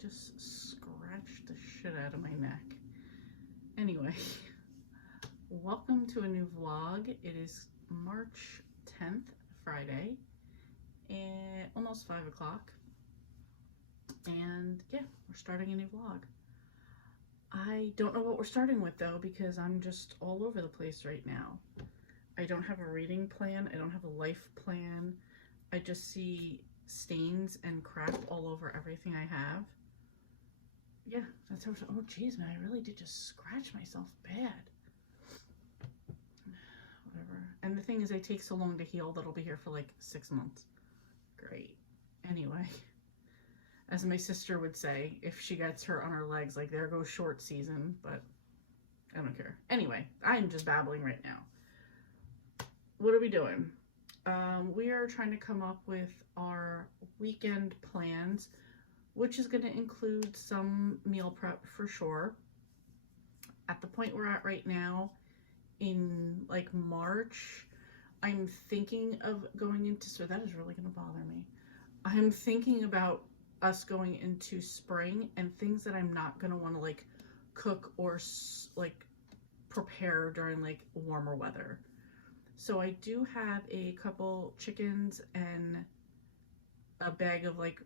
just scratched the shit out of my neck. Anyway, welcome to a new vlog. It is March 10th, Friday, and almost 5 o'clock. And yeah, we're starting a new vlog. I don't know what we're starting with though, because I'm just all over the place right now. I don't have a reading plan. I don't have a life plan. I just see stains and crap all over everything I have. Yeah, that's how. Oh geez, man, I really did just scratch myself bad. Whatever. And the thing is, I take so long to heal that I'll be here for like 6 months. Great. Anyway, as my sister would say, if she gets hurt on her legs, like there goes short season, but I don't care. Anyway, I'm just babbling right now. What are we doing? We are trying to come up with our weekend plans, which is going to include some meal prep for sure. At the point we're at right now, in like March, I'm thinking of going into, so that is really going to bother me. I'm thinking about us going into spring and things that I'm not going to want to like cook or like prepare during like warmer weather. So I do have a couple chickens and a bag of like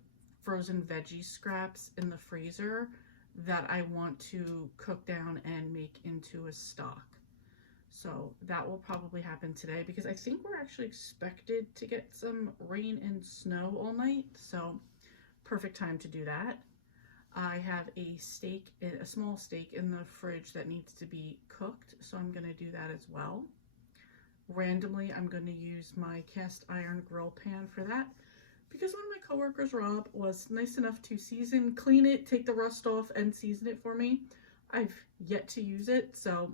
frozen veggie scraps in the freezer that I want to cook down and make into a stock. So that will probably happen today because I think we're actually expected to get some rain and snow all night. So perfect time to do that. I have a steak, a small steak in the fridge that needs to be cooked. So I'm going to do that as well. Randomly, I'm going to use my cast iron grill pan for that because one of my coworkers, Rob, was nice enough to season, clean it, take the rust off, and season it for me. I've yet to use it, so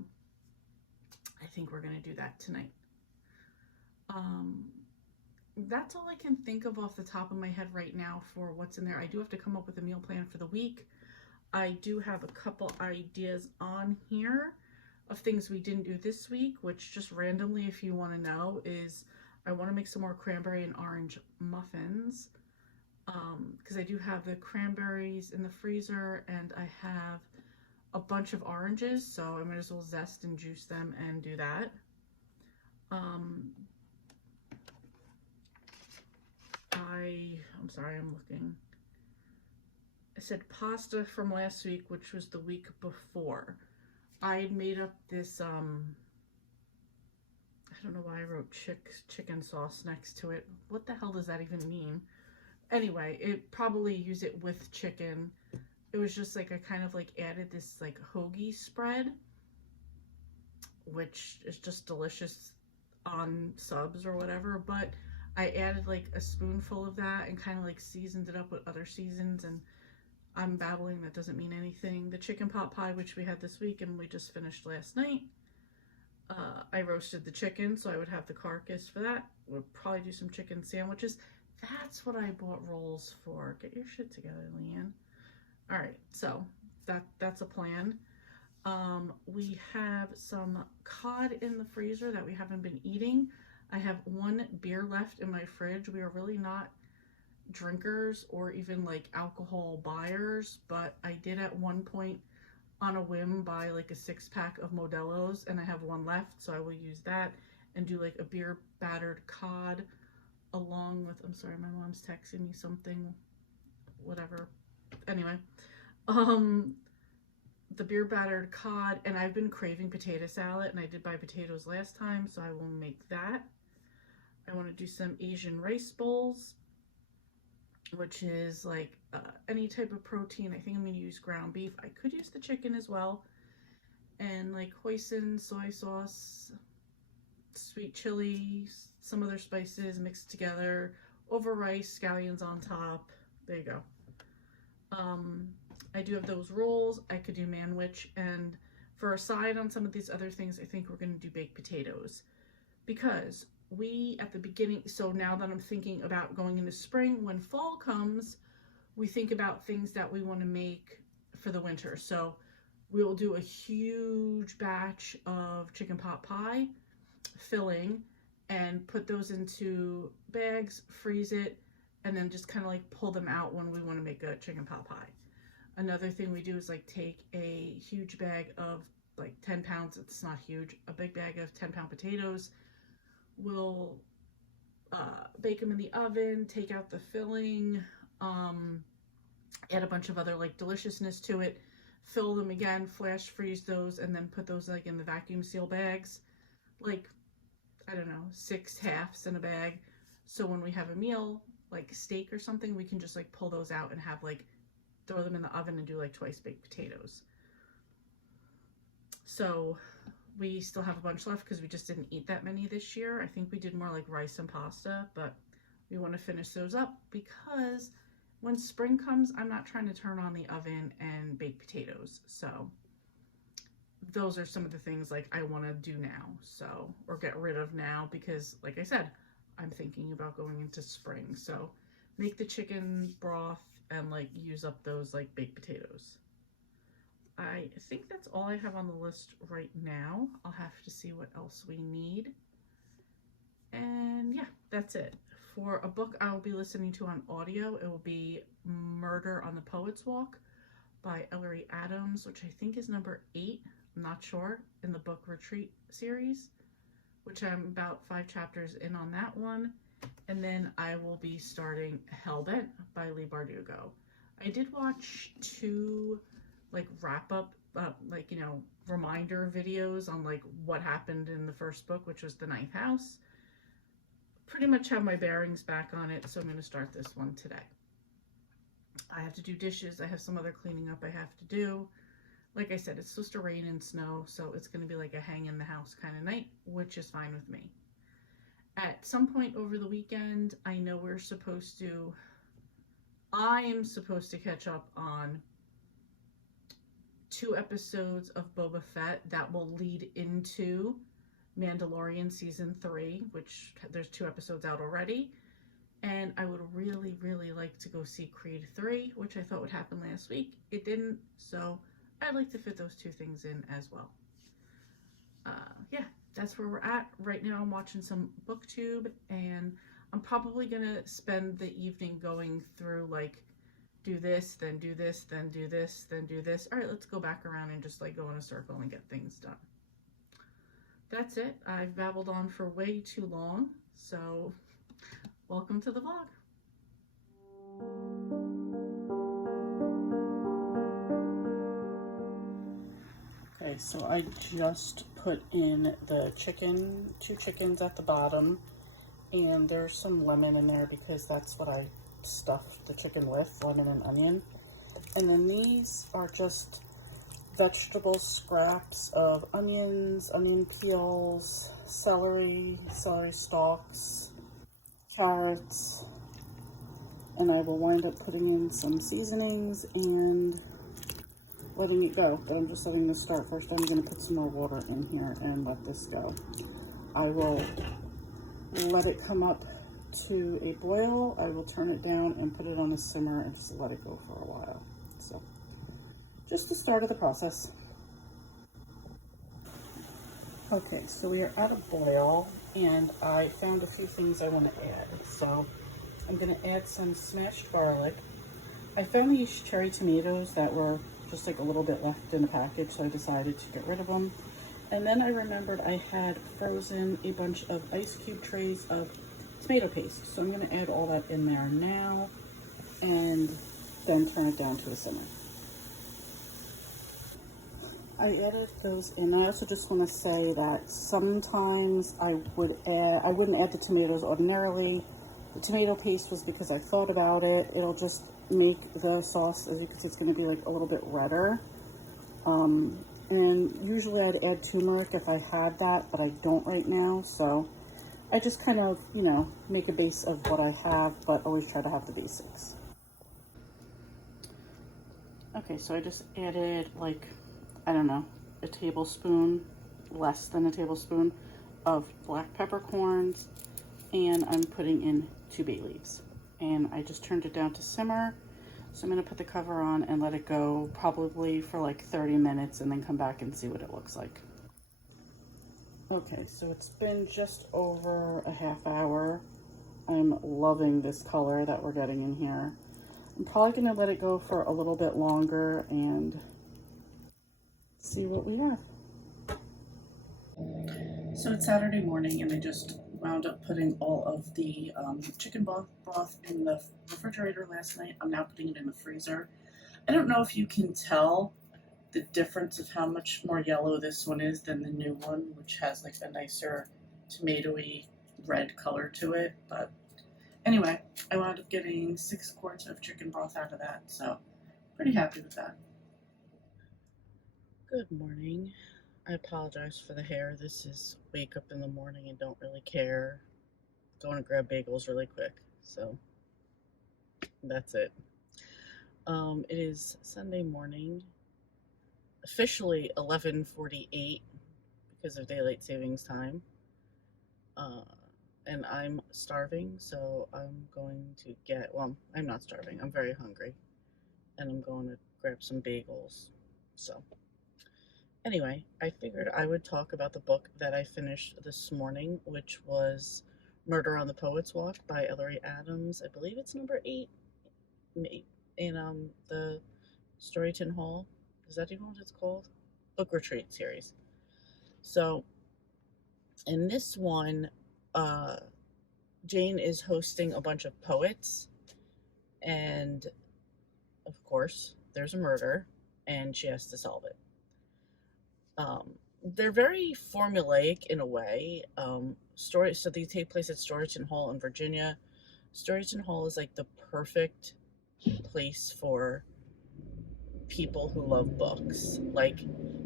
I think we're going to do that tonight. That's all I can think of off the top of my head right now for what's in there. I do have to come up with a meal plan for the week. I do have a couple ideas on here of things we didn't do this week, which just randomly, if you want to know, is I want to make some more cranberry and orange muffins because I do have the cranberries in the freezer and I have a bunch of oranges, so I might as well zest and juice them and do that. I'm sorry, I'm looking. I said pasta from last week, which was the week before. I had made up this, I don't know why I wrote chicken sauce next to it. What the hell does that even mean? Anyway, it probably use it with chicken. It was just like I kind of like added this like hoagie spread, which is just delicious on subs or whatever, but I added like a spoonful of that and kind of like seasoned it up with other seasons, and I'm babbling, that doesn't mean anything. The chicken pot pie, which we had this week and we just finished last night, I roasted the chicken, so I would have the carcass for that. We'll probably do some chicken sandwiches. That's what I bought rolls for. Get your shit together, Leanne. All right, so that's a plan. We have some cod in the freezer that we haven't been eating. I have one beer left in my fridge. We are really not drinkers or even like alcohol buyers, but I did at one point on a whim buy like a 6-pack of Modelo's and I have one left, so I will use that and do like a beer battered cod along with, I'm sorry, my mom's texting me something, whatever. Anyway, the beer battered cod, and I've been craving potato salad and I did buy potatoes last time, so I will make that. I want to do some Asian rice bowls, which is like any type of protein. I think I'm going to use ground beef. I could use the chicken as well. And like hoisin, soy sauce, sweet chili, some other spices mixed together over rice, scallions on top. There you go. I do have those rolls. I could do manwich, and for a side on some of these other things, I think we're going to do baked potatoes because we at the beginning, so now that I'm thinking about going into spring, when fall comes, we think about things that we want to make for the winter. So we'll do a huge batch of chicken pot pie filling and put those into bags, freeze it, and then just kind of like pull them out when we want to make a chicken pot pie. Another thing we do is like take a huge bag of like 10 pounds, it's not huge, a big bag of 10-pound potatoes. We'll bake them in the oven, take out the filling, add a bunch of other like deliciousness to it, fill them again, flash freeze those, and then put those like in the vacuum seal bags, like, I don't know, 6 halves in a bag. So when we have a meal, like steak or something, we can just like pull those out and have like, throw them in the oven and do like twice baked potatoes. So we still have a bunch left because we just didn't eat that many this year. I think we did more like rice and pasta, but we want to finish those up because when spring comes, I'm not trying to turn on the oven and bake potatoes. So those are some of the things like I want to do now, so, or get rid of now, because like I said, I'm thinking about going into spring. So make the chicken broth and like use up those like baked potatoes. I think that's all I have on the list right now. I'll have to see what else we need. And yeah, that's it. For a book I will be listening to on audio, it will be Murder on the Poet's Walk by Ellery Adams, which I think is number 8, I'm not sure, in the book retreat series, which I'm about 5 chapters in on that one. And then I will be starting Hellbent by Leigh Bardugo. I did watch 2 like wrap up, like, you know, reminder videos on like what happened in the first book, which was the 9th house. Pretty much have my bearings back on it, so I'm going to start this one today. I have to do dishes. I have some other cleaning up I have to do. Like I said, it's supposed to rain and snow, so it's going to be like a hang in the house kind of night, which is fine with me. At some point over the weekend, I know I am supposed to catch up on 2 episodes of Boba Fett that will lead into Mandalorian season 3, which there's 2 episodes out already. And I would really, really like to go see Creed 3, which I thought would happen last week. It didn't, so I'd like to fit those 2 things in as well. Yeah, that's where we're at. Right now I'm watching some BookTube, and I'm probably gonna spend the evening going through like, do this, then do this, then do this, then do this. All right, let's go back around and just like go in a circle and get things done. That's it. I've babbled on for way too long, so welcome to the vlog. Okay, so I just put in the 2 chickens at the bottom, and there's some lemon in there because that's what I stuffed the chicken with, lemon and onion. And then these are just vegetable scraps of onions, onion peels, celery stalks, carrots, and I will wind up putting in some seasonings and letting it go. But I'm just letting this start first. I'm going to put some more water in here and let this go. I will let it come up to a boil. I will turn it down and put it on a simmer and just let it go for a while. So just the start of the process. Okay, so we are at a boil, and I found a few things I want to add. So I'm going to add some smashed garlic. I found these cherry tomatoes that were just like a little bit left in the package, so I decided to get rid of them. And then I remembered I had frozen a bunch of ice cube trays of tomato paste. So I'm going to add all that in there now and then turn it down to a simmer. I added those in. I also just want to say that sometimes I wouldn't add the tomatoes ordinarily. The tomato paste was because I thought about it. It'll just make the sauce, as you can see, it's going to be like a little bit redder. And usually I'd add turmeric if I had that, but I don't right now. So I just kind of, you know, make a base of what I have, but always try to have the basics. Okay, so I just added like, I don't know, a tablespoon, less than a tablespoon of black peppercorns, and I'm putting in 2 bay leaves. And I just turned it down to simmer. So I'm going to put the cover on and let it go probably for like 30 minutes and then come back and see what it looks like. Okay, so it's been just over a half hour. I'm loving this color that we're getting in here. I'm probably going to let it go for a little bit longer and see what we have. So it's Saturday morning and I just wound up putting all of the chicken broth in the refrigerator last night. I'm now putting it in the freezer. I don't know if you can tell the difference of how much more yellow this one is than the new one, which has like a nicer tomatoey red color to it. But anyway, I wound up getting 6 quarts of chicken broth out of that, so pretty happy with that. Good morning. I apologize for the hair. This is wake up in the morning and don't really care. Going to grab bagels really quick. So that's it. It is Sunday morning, officially 11:48 because of daylight savings time. And I'm starving, so I'm going to get, well, I'm not starving. I'm very hungry. And I'm going to grab some bagels. So anyway, I figured I would talk about the book that I finished this morning, which was Murder on the Poet's Walk by Ellery Adams. I believe it's number 8 in the Storyton Hall. Is that even what it's called? Book Retreat series. So in this one, Jane is hosting a bunch of poets, and of course, there's a murder, and she has to solve it. They're very formulaic in a way. So they take place at Storyton Hall in Virginia. Storyton Hall is like the perfect place for people who love books. Like,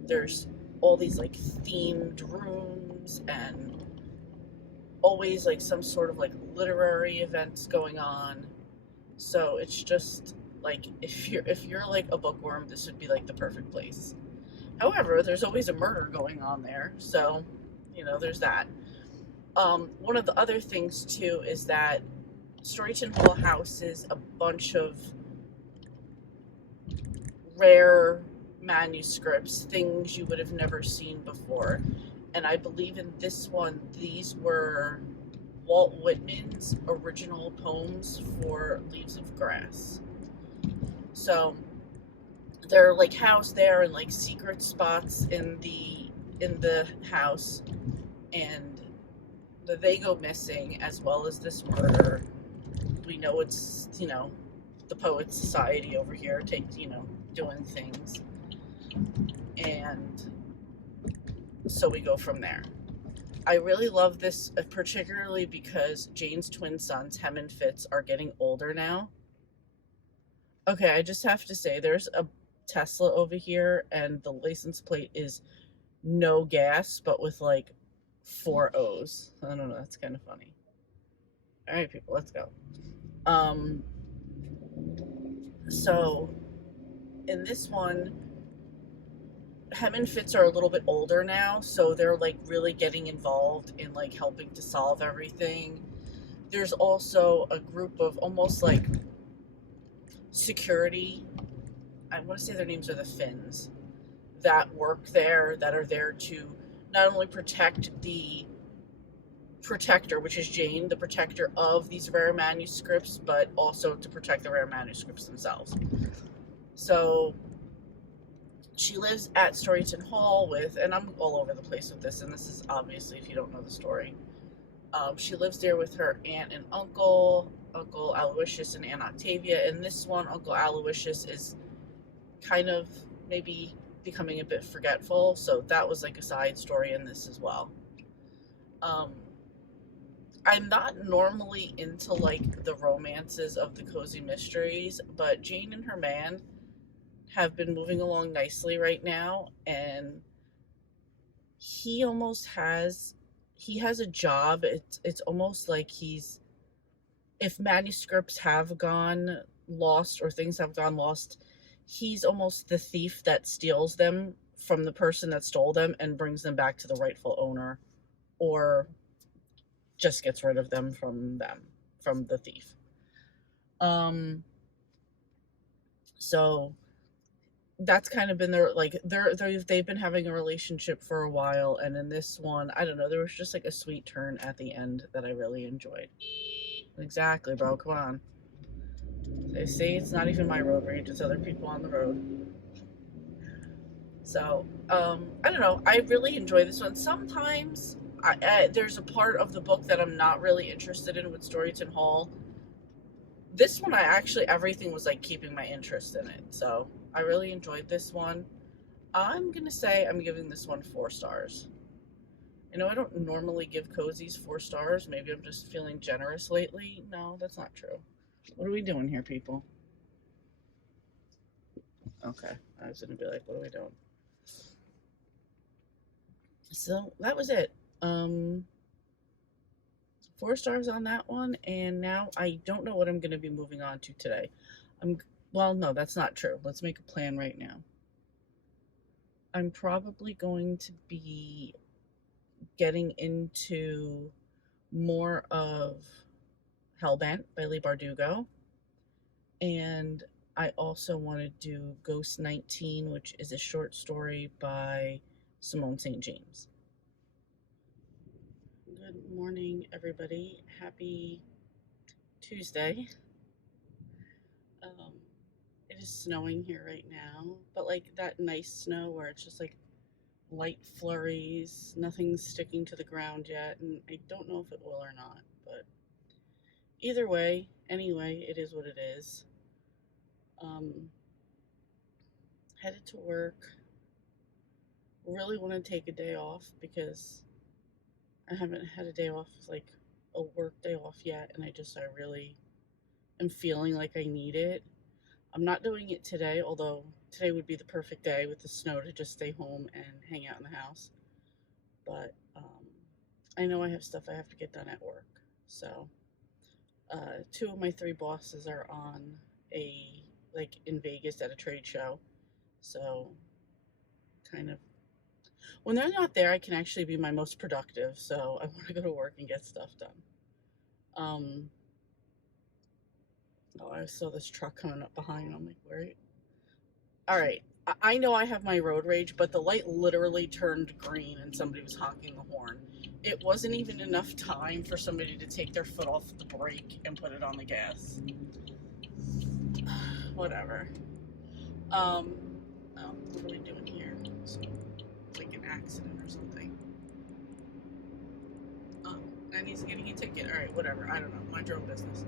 there's all these like themed rooms and always like some sort of like literary events going on. So it's just like, if you're like a bookworm, this would be like the perfect place. However, there's always a murder going on there, so, there's that. One of the other things, too, is that Storyton Hall houses a bunch of rare manuscripts, things you would have never seen before. And I believe in this one, these were Walt Whitman's original poems for Leaves of Grass. So they're like housed there in like secret spots in the house, and they go missing, as well as this murder. We know it's the Poets Society over here doing things, and so we go from there. I really love this, particularly because Jane's twin sons, Hem and Fitz, are getting older now. Okay, I just have to say, there's a Tesla over here, and the license plate is no gas, but with like 4 O's. I don't know, that's kind of funny. All right, people, let's go. So in this one, Hem and Fitz are a little bit older now, so they're like really getting involved in like helping to solve everything. There's also a group of almost like security, I want to say their names are the Finns, that work there, that are there to not only protect the protector, which is Jane, the protector of these rare manuscripts, but also to protect the rare manuscripts themselves. So she lives at Storyton Hall with, and I'm all over the place with this, and this is obviously if you don't know the story. She lives there with her aunt and Uncle Aloysius and Aunt Octavia. And this one, Uncle Aloysius is kind of maybe becoming a bit forgetful, so that was like a side story in this as well. I'm not normally into like the romances of the cozy mysteries, but Jane and her man have been moving along nicely right now, and he has a job. It's almost like if manuscripts have gone lost or things have gone lost, he's almost the thief that steals them from the person that stole them and brings them back to the rightful owner, or just gets rid of them from the thief. So that's kind of been they've been having a relationship for a while, and in this one, I don't know, there was just like a sweet turn at the end that I really enjoyed. Exactly, bro, come on. They say it's not even my road rage, it's other people on the road. So, I don't know. I really enjoy this one. Sometimes there's a part of the book that I'm not really interested in with Storyton Hall. This one, everything was like keeping my interest in it. So, I really enjoyed this one. I'm going to say I'm giving this one 4 stars. You know, I don't normally give cozies 4 stars. Maybe I'm just feeling generous lately. No, that's not true. What are we doing here, people? Okay. I was going to be like, what are we doing? So, that was it. 4 stars on that one, and now I don't know what I'm going to be moving on to today. Well, no, that's not true. Let's make a plan right now. I'm probably going to be getting into more of Hellbent by Leigh Bardugo, and I also want to do Ghost 19, which is a short story by Simone St. James. Good morning, everybody. Happy Tuesday. It is snowing here right now, but like that nice snow where it's just like light flurries, nothing's sticking to the ground yet, and I don't know if it will or not, but either way, anyway, it is what it is. Headed to work. Really want to take a day off because I haven't had a day off, like a work day off yet, and I really am feeling like I need it. I'm not doing it today, although today would be the perfect day with the snow to just stay home and hang out in the house. But I know I have stuff I have to get done at work. So 2 of my 3 bosses are on in Vegas at a trade show. So kind of, when they're not there, I can actually be my most productive. So I want to go to work and get stuff done. Oh, I saw this truck coming up behind. I'm like, where? All right. I know I have my road rage, but the light literally turned green and somebody was honking the horn. It wasn't even enough time for somebody to take their foot off the brake and put it on the gas. Whatever. Oh, what are we doing here? So, like an accident or something. Oh, and he's getting a ticket. All right, whatever. I don't know. Mind your own business.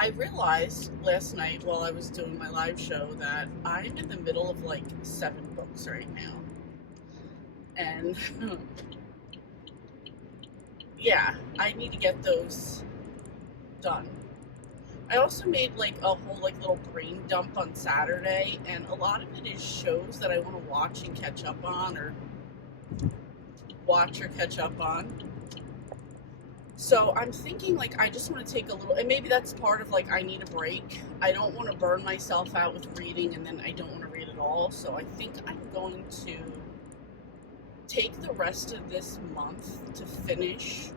I realized last night while I was doing my live show that I'm in the middle of like 7 books right now. And yeah, I need to get those done. I also made like a whole like little brain dump on Saturday, and a lot of it is shows that I want to watch and catch up on, or watch or catch up on. So I'm thinking like I just want to take a little, and maybe that's part of like I need a break. I don't want to burn myself out with reading and then I don't want to read at all. So I think I'm going to take the rest of this month to finish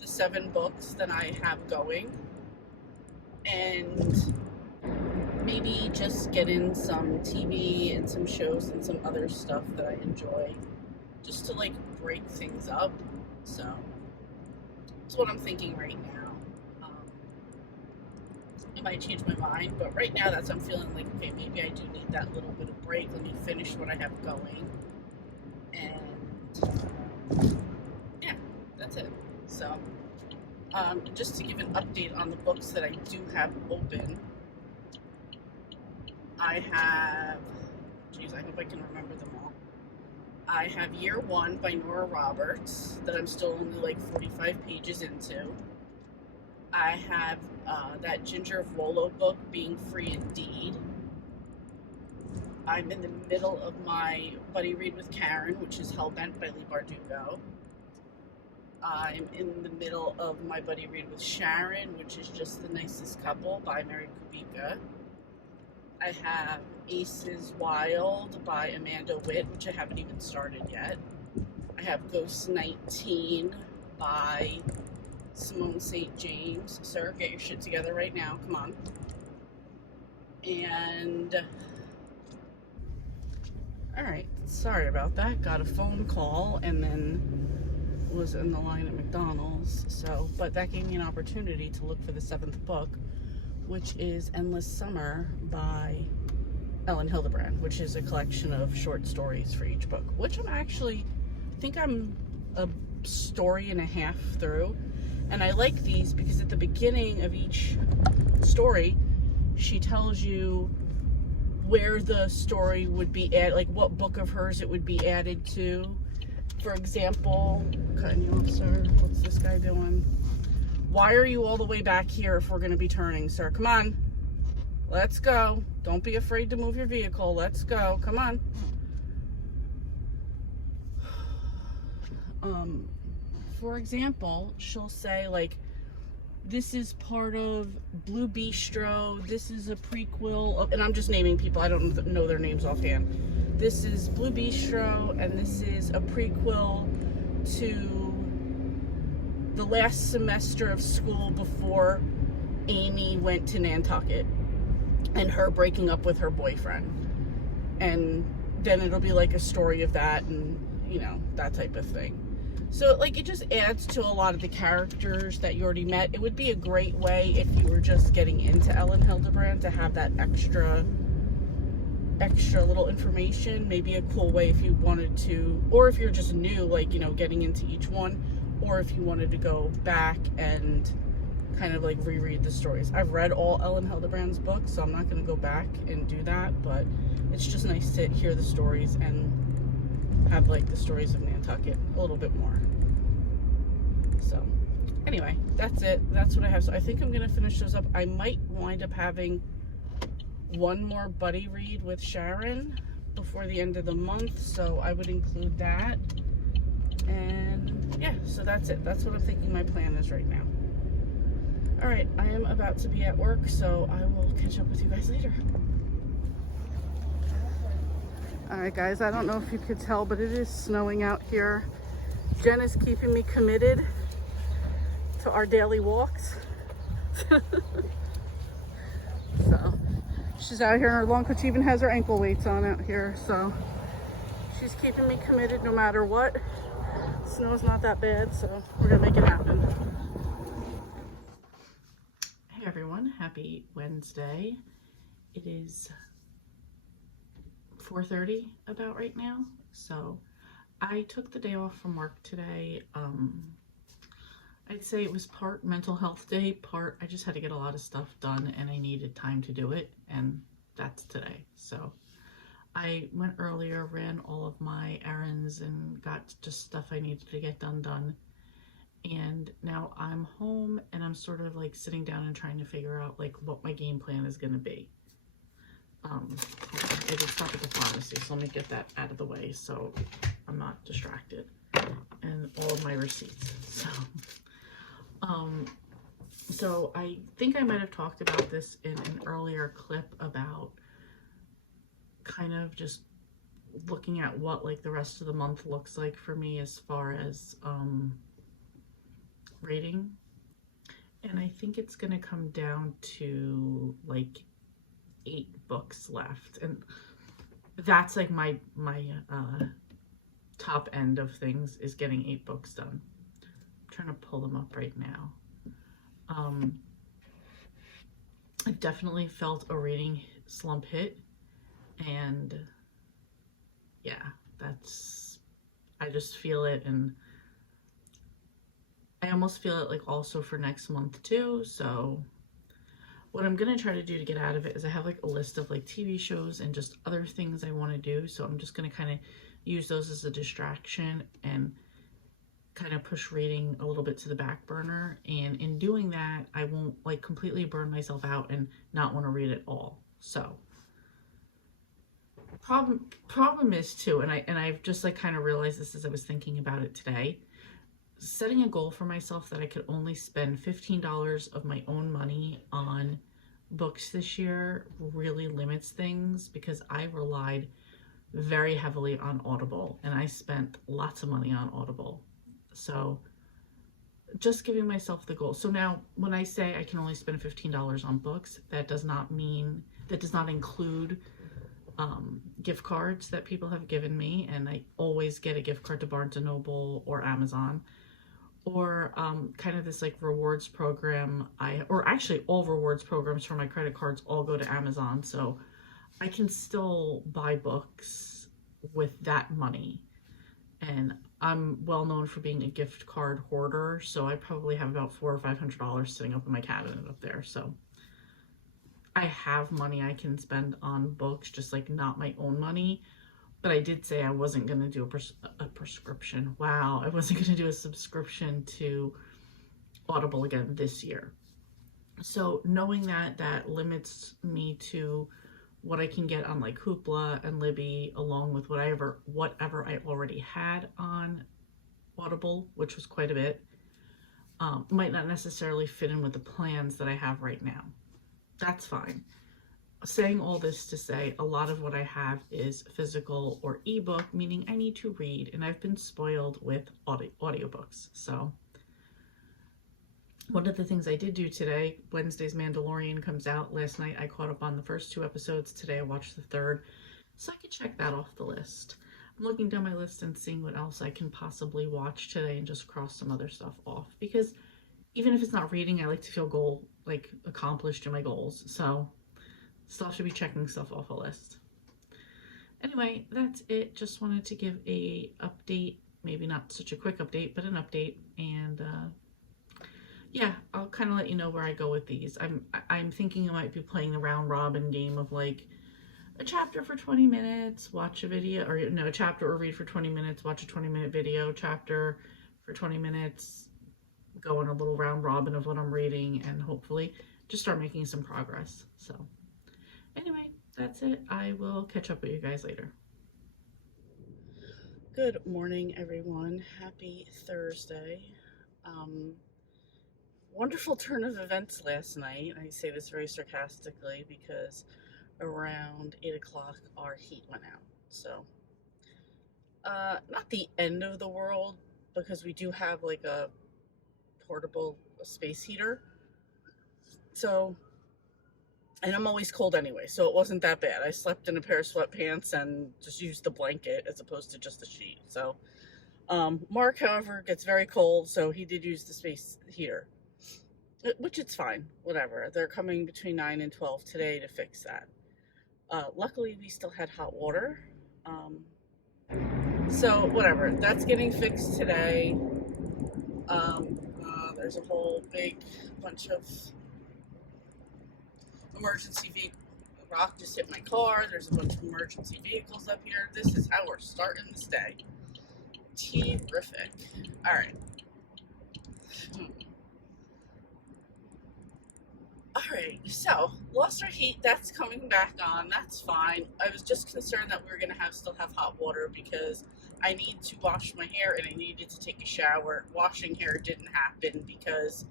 the 7 books that I have going, and maybe just get in some TV and some shows and some other stuff that I enjoy, just to like break things up. So that's what I'm thinking right now. I might change my mind, but right now that's I'm feeling like, okay, maybe I do need that little bit of break. Let me finish what I have going, and yeah, that's it. So just to give an update on the books that I do have open, I have, geez, I hope I can remember them all. I have Year One by Nora Roberts that I'm still only like 45 pages into. I have that Ginger of Wolo book, Being Free Indeed. I'm in the middle of my buddy read with Karen, which is Hellbent by Leigh Bardugo. I'm in the middle of my buddy read with Sharon, which is Just the Nicest Couple by Mary Kubica. I have Aces Wild by Amanda Witt, which I haven't even started yet. I have Ghost 19 by Simone St. James. Sir, get your shit together right now. Come on. And all right, sorry about that. Got a phone call and then was in the line at McDonald's. So, but that gave me an opportunity to look for the 7th book, which is Endless Summer by Ellen Hildebrand, which is a collection of short stories for each book, which I think I'm a story and a half through. And I like these because at the beginning of each story, she tells you where the story would be added, like what book of hers it would be added to. For example, cutting you off, sir. What's this guy doing? Why are you all the way back here if we're going to be turning, sir? Come on. Let's go. Don't be afraid to move your vehicle. Let's go. Come on. For example, she'll say, like, this is part of Blue Bistro. This is a prequel of, and I'm just naming people. I don't know their names offhand. This is Blue Bistro, and this is a prequel to the last semester of school before Amy went to Nantucket and her breaking up with her boyfriend. And then it'll be like a story of that and, you know, that type of thing. So, like, it just adds to a lot of the characters that you already met. It would be a great way if you were just getting into Ellen Hildebrand to have that extra little information. Maybe a cool way if you wanted to, or if you're just new, like, you know, getting into each one, or if you wanted to go back and kind of like reread the stories. I've read all Ellen Hildebrand's books, so I'm not going to go back and do that, but it's just nice to hear the stories and have like the stories of Nantucket a little bit more. So anyway, that's it. That's what I have. So I think I'm going to finish those up. I might wind up having one more buddy read with Sharon before the end of the month, so I would include that. And yeah, so that's it. That's what I'm thinking my plan is right now. All right, I am about to be at work, so I will catch up with you guys later. All right, guys, I don't know if you could tell, but it is snowing out here. Jen is keeping me committed to our daily walks. So she's out here in her long coat. She even has her ankle weights on out here, so she's keeping me committed no matter what. Snow's not that bad, so we're gonna make it happen. Hey everyone, happy Wednesday. It is 4:30 about right now, so I took the day off from work today. I'd say it was part mental health day, part I just had to get a lot of stuff done and I needed time to do it, and that's today. So I went earlier, ran all of my errands and got just stuff I needed to get done. And now I'm home and I'm sort of like sitting down and trying to figure out like what my game plan is going to be. I did stop at the pharmacy, so let me get that out of the way so I'm not distracted. And all of my receipts. So I think I might have talked about this in an earlier clip about kind of just looking at what like the rest of the month looks like for me as far as reading. And I think it's going to come down to like 8 books left, and that's like my top end of things is getting 8 books done. I'm trying to pull them up right now. I've definitely felt a reading slump hit, and yeah, I just feel it, and I almost feel it like also for next month too. So what I'm going to try to do to get out of it is I have like a list of like TV shows and just other things I want to do. So I'm just going to kind of use those as a distraction and kind of push reading a little bit to the back burner. And in doing that, I won't like completely burn myself out and not want to read it all. So problem is too, and I've just like kind of realized this as I was thinking about it today, setting a goal for myself that I could only spend $15 of my own money on books this year really limits things, because I relied very heavily on Audible and I spent lots of money on Audible. So just giving myself the goal. So now when I say I can only spend $15 on books, that does not include gift cards that people have given me, and I always get a gift card to Barnes & Noble or Amazon. or kind of this like rewards program. Or actually all rewards programs for my credit cards all go to Amazon, so I can still buy books with that money. And I'm well known for being a gift card hoarder, so I probably have about $400 or $500 sitting up in my cabinet up there. So I have money I can spend on books, just like not my own money. But I did say I wasn't going to do a prescription. Wow, I wasn't going to do a subscription to Audible again this year. So knowing that, that limits me to what I can get on like Hoopla and Libby, along with whatever I already had on Audible, which was quite a bit, might not necessarily fit in with the plans that I have right now. That's fine. Saying all this to say, a lot of what I have is physical or ebook, meaning I need to read, and I've been spoiled with audiobooks. So one of the things I did do today, Wednesday's Mandalorian comes out. Last night I caught up on the first 2 episodes. Today I watched the 3rd, so I could check that off the list. I'm looking down my list and seeing what else I can possibly watch today and just cross some other stuff off, because even if it's not reading, I like to feel accomplished in my goals. So still should be checking stuff off a list. Anyway, that's it. Just wanted to give a update, maybe not such a quick update, but an update. And yeah, I'll kind of let you know where I go with these. I'm thinking I might be playing the round robin game of like a chapter for 20 minutes, watch a video, or no, a chapter or read for 20 minutes, watch a 20-minute video, chapter for 20 minutes, go on a little round robin of what I'm reading, and hopefully just start making some progress. So anyway, that's it. I will catch up with you guys later. Good morning, everyone. Happy Thursday. Wonderful turn of events last night. I say this very sarcastically because around 8 o'clock our heat went out. So not the end of the world, because we do have like a portable space heater. So, and I'm always cold anyway, so it wasn't that bad. I slept in a pair of sweatpants and just used the blanket as opposed to just the sheet. So Mark, however, gets very cold, so he did use the space heater, which it's fine, whatever. They're coming between 9 and 12 today to fix that. Luckily, we still had hot water. So whatever, that's getting fixed today. There's a whole big bunch of emergency vehicles. A rock just hit my car. There's a bunch of emergency vehicles up here. This is how we're starting this day. Terrific. All right. Alright, so lost our heat. That's coming back on. That's fine. I was just concerned that we were going to still have hot water because I need to wash my hair and I needed to take a shower. Washing hair didn't happen because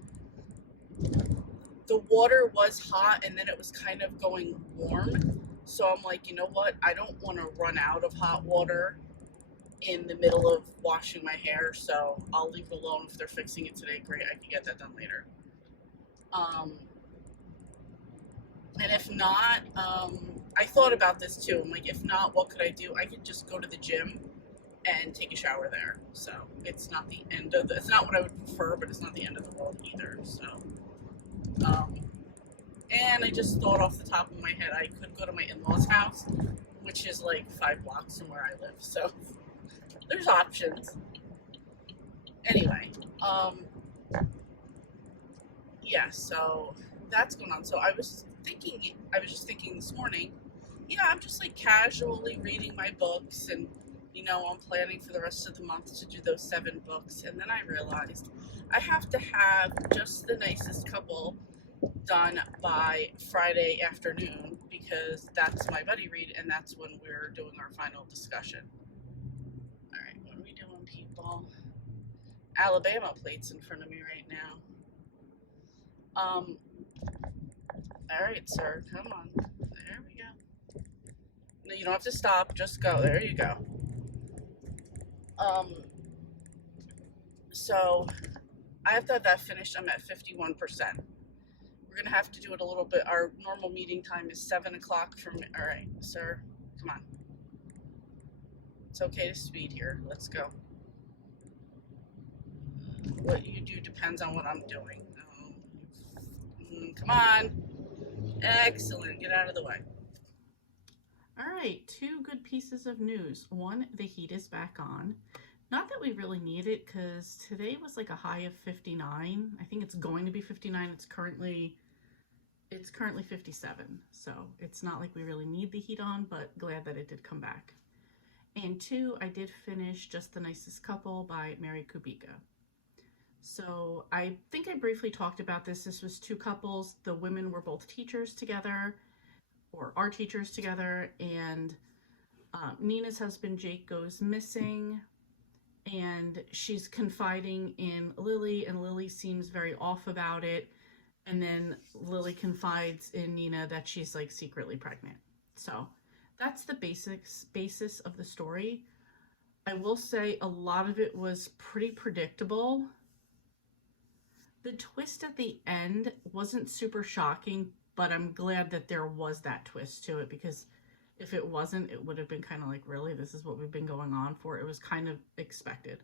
the water was hot and then it was kind of going warm. So I'm like, you know what? I don't want to run out of hot water in the middle of washing my hair, so I'll leave it alone. If they're fixing it today, great. I can get that done later. And if not, I thought about this too. I'm like, if not, what could I do? I could just go to the gym and take a shower there. So it's not the end of it's not what I would prefer, but it's not the end of the world either. So, and I just thought off the top of my head, I could go to my in-laws' house, which is like 5 blocks from where I live. So there's options. Anyway, yeah, so that's going on. So I was just thinking this morning, yeah, I'm just like casually reading my books, and you know, I'm planning for the rest of the month to do those 7 books. And then I realized I have to have just the nicest couple done by Friday afternoon, because that's my buddy read and that's when we're doing our final discussion. All right, what are we doing, people? Alabama plates in front of me right now. All right, sir, come on. There we go. No, you don't have to stop. Just go. There you go. So I have to have that finished. I'm at 51%. We're going to have to do it a little bit. Our normal meeting time is 7 o'clock all right, sir, come on. It's okay to speed here. Let's go. What you do depends on what I'm doing. Come on. Excellent. Get out of the way. All right, two good pieces of news. One, the heat is back on. Not that we really need it because today was like a high of 59. I think it's going to be 59. It's currently 57. So it's not like we really need the heat on, but glad that it did come back. And two, I did finish Just the Nicest Couple by Mary Kubica. So I think I briefly talked about this. This was two couples. The women were both teachers together, or are teachers together, and Nina's husband Jake goes missing, and she's confiding in Lily, and Lily seems very off about it, and then Lily confides in Nina that she's like secretly pregnant. So that's the basis of the story. I will say a lot of it was pretty predictable. The twist at the end wasn't super shocking, but I'm glad that there was that twist to it, because if it wasn't, it would have been kind of like, really, this is what we've been going on for? It was kind of expected.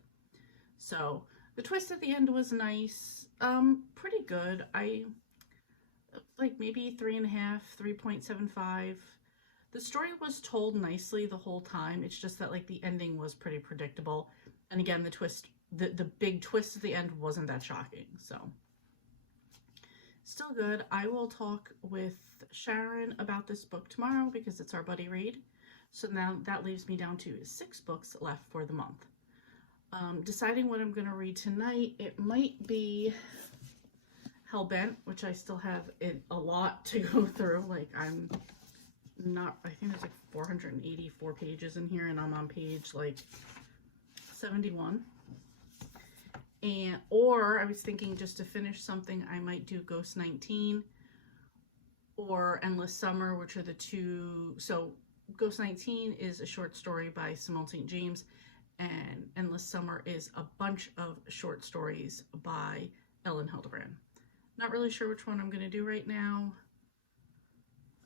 So the twist at the end was nice. Pretty good. I like maybe 3.5, 3.75. The story was told nicely the whole time. It's just that like the ending was pretty predictable. And again, the twist, the big twist at the end wasn't that shocking. So still good. I will talk with Sharon about this book tomorrow because it's our buddy read. So now that leaves me down to 6 books left for the month. Deciding what I'm going to read tonight, it might be Hellbent, which I still have a lot to go through. Like I think there's like 484 pages in here, and I'm on page like 71. Or I was thinking, just to finish something, I might do Ghost 19 or Endless Summer, which are the two. So Ghost 19 is a short story by Simone St. James, and Endless Summer is a bunch of short stories by Ellen Hildebrand. Not really sure which one I'm going to do right now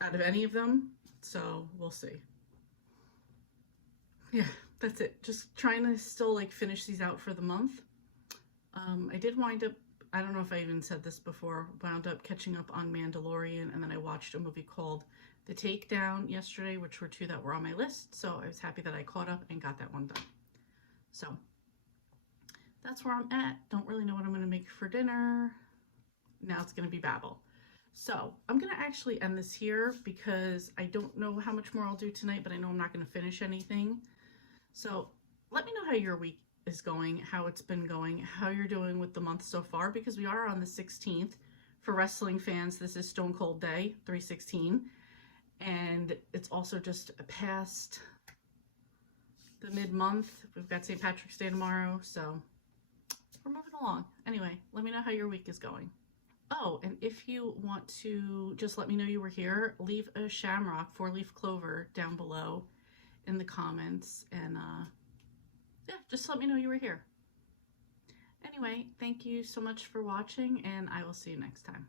out of any of them, so we'll see. Yeah, that's it. Just trying to still like finish these out for the month. I did wind up, I don't know if I even said this before, wound up catching up on Mandalorian, and then I watched a movie called The Takedown yesterday, which were 2 that were on my list, so I was happy that I caught up and got that one done. So that's where I'm at. Don't really know what I'm going to make for dinner. Now it's going to be Babel. So I'm going to actually end this here because I don't know how much more I'll do tonight, but I know I'm not going to finish anything. So let me know how your week is going, how it's been going, how you're doing with the month so far, because we are on the 16th. For wrestling fans, this is Stone Cold Day, 3/16, and it's also just past the mid-month. We've got St. Patrick's Day tomorrow, so we're moving along. Anyway, let me know how your week is going. Oh, and if you want to just let me know you were here, leave a shamrock, 4-leaf clover down below in the comments, and yeah, just let me know you were here. Anyway, thank you so much for watching, and I will see you next time.